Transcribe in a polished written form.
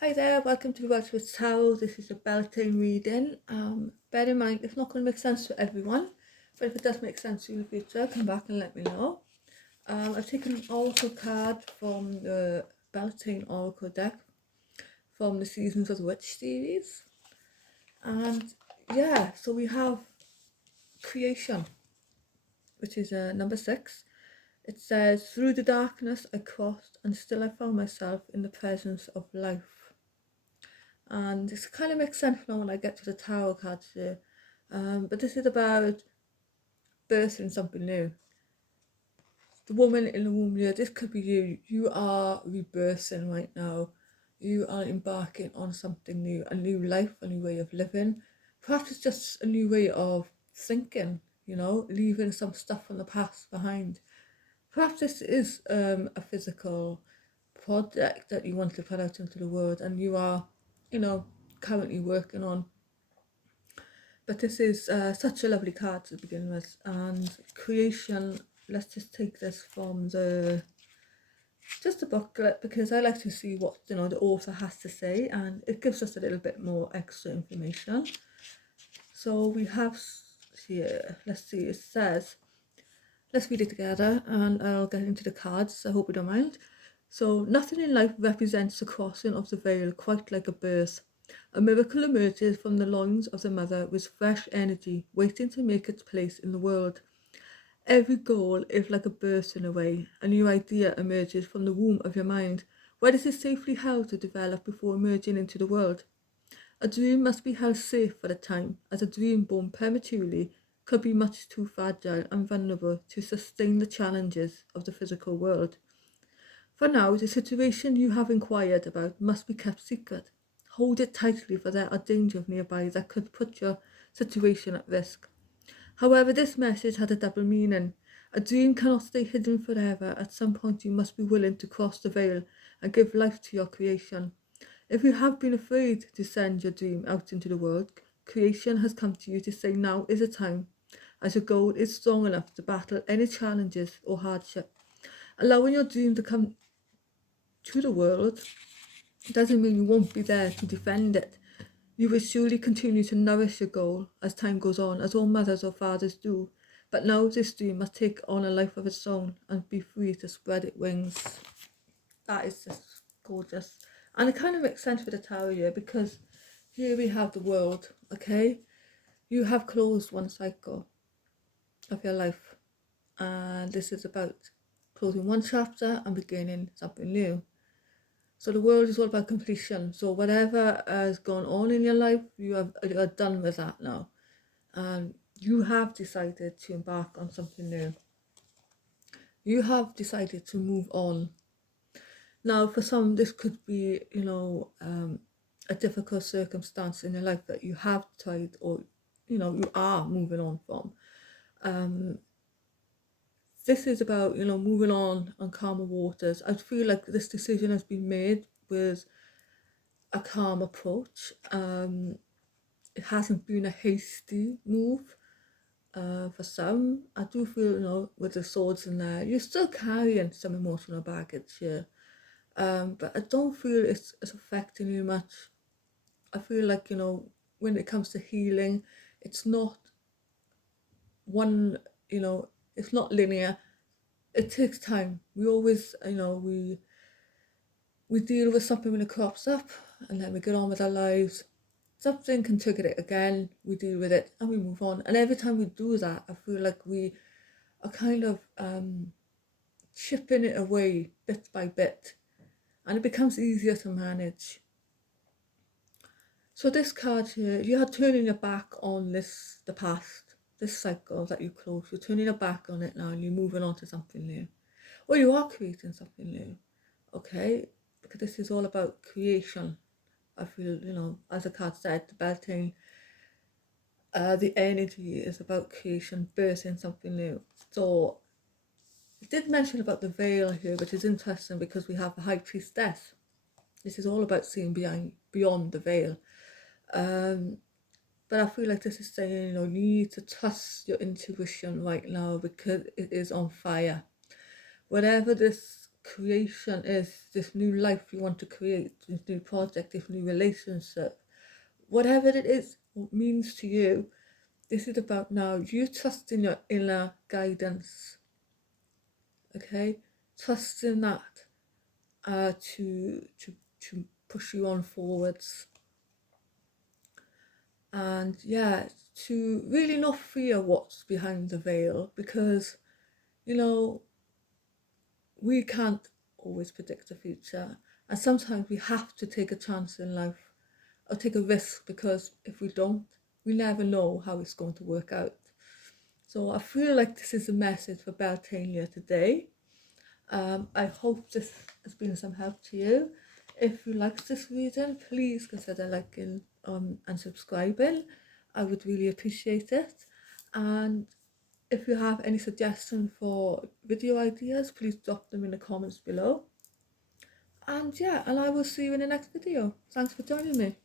Hi there, welcome to Words with Tarot. This is a Beltane reading. Bear in mind, it's not going to make sense for everyone, but if it does make sense to you in the future, come back and let me know. I've taken an oracle card from the Beltane Oracle deck from the Seasons of the Witch series. And yeah, so we have creation, which is number 6. It says, through the darkness I crossed, and still I found myself in the presence of life. And this kind of makes sense now when I get to the tarot cards here. But this is about birthing something new. The woman in the womb here, this could be you. You are rebirthing right now. You are embarking on something new, a new life, a new way of living. Perhaps it's just a new way of thinking, leaving some stuff from the past behind. Perhaps this is a physical project that you want to put out into the world and you are, currently working on. But this is such a lovely card to begin with. And creation, let's just take this from just the booklet, because I like to see what the author has to say, and it gives us a little bit more extra information. So we have here, let's see, it says, let's read it together and I'll get into the cards. I hope you don't mind. So, nothing in life represents the crossing of the veil quite like a birth. A miracle emerges from the loins of the mother with fresh energy, waiting to make its place in the world. Every goal is like a birth in a way. A new idea emerges from the womb of your mind, where it is safely held to develop before emerging into the world. A dream must be held safe for a time, as a dream born prematurely could be much too fragile and vulnerable to sustain the challenges of the physical world. For now, the situation you have inquired about must be kept secret. Hold it tightly, for there are dangers nearby that could put your situation at risk. However, this message had a double meaning. A dream cannot stay hidden forever. At some point, you must be willing to cross the veil and give life to your creation. If you have been afraid to send your dream out into the world, creation has come to you to say now is the time, as your goal is strong enough to battle any challenges or hardship. Allowing your dream to come to the world doesn't mean you won't be there to defend it. You will surely continue to nourish your goal as time goes on, as all mothers or fathers do. But now this dream must take on a life of its own and be free to spread its wings. That is just gorgeous. And it kind of makes sense for the tarot here, because here we have the world, okay? You have closed one cycle of your life. And this is about closing one chapter and beginning something new. So the world is all about completion. So whatever has gone on in your life, you are done with that now. And you have decided to embark on something new. You have decided to move on. Now, for some, this could be, a difficult circumstance in your life that you have tried, or, you are moving on from. This is about, moving on calmer waters. I feel like this decision has been made with a calm approach. It hasn't been a hasty move. For some, I do feel, with the swords in there, you're still carrying some emotional baggage here. But I don't feel it's affecting you much. I feel like, when it comes to healing, it's not one, it's not linear. It takes time. We always, we deal with something when it crops up, and then we get on with our lives. Something can trigger it again, we deal with it, and we move on. And every time we do that, I feel like we are kind of chipping it away bit by bit, and it becomes easier to manage. So this card here, you are turning your back on the past, this cycle that you closed. You're turning your back on it now and you're moving on to something new. Or you are creating something new, okay? Because this is all about creation. I feel, as the card said, the Beltane, the energy is about creation, birthing something new. So it did mention about the veil here, which is interesting because we have the High Priestess. This is all about seeing beyond the veil. But I feel like this is saying, you need to trust your intuition right now because it is on fire. Whatever this creation is, this new life you want to create, this new project, this new relationship, whatever it is, what means to you, this is about now you trusting your inner guidance, okay? Trusting that to push you on forwards. And yeah, to really not fear what's behind the veil, because, you know, we can't always predict the future. And sometimes we have to take a chance in life or take a risk, because if we don't, we never know how it's going to work out. So I feel like this is a message for Beltane today. I hope this has been some help to you. If you liked this reading, please consider liking and subscribing. I would really appreciate it. And if you have any suggestions for video ideas, please drop them in the comments below. And yeah, and I will see you in the next video. Thanks for joining me.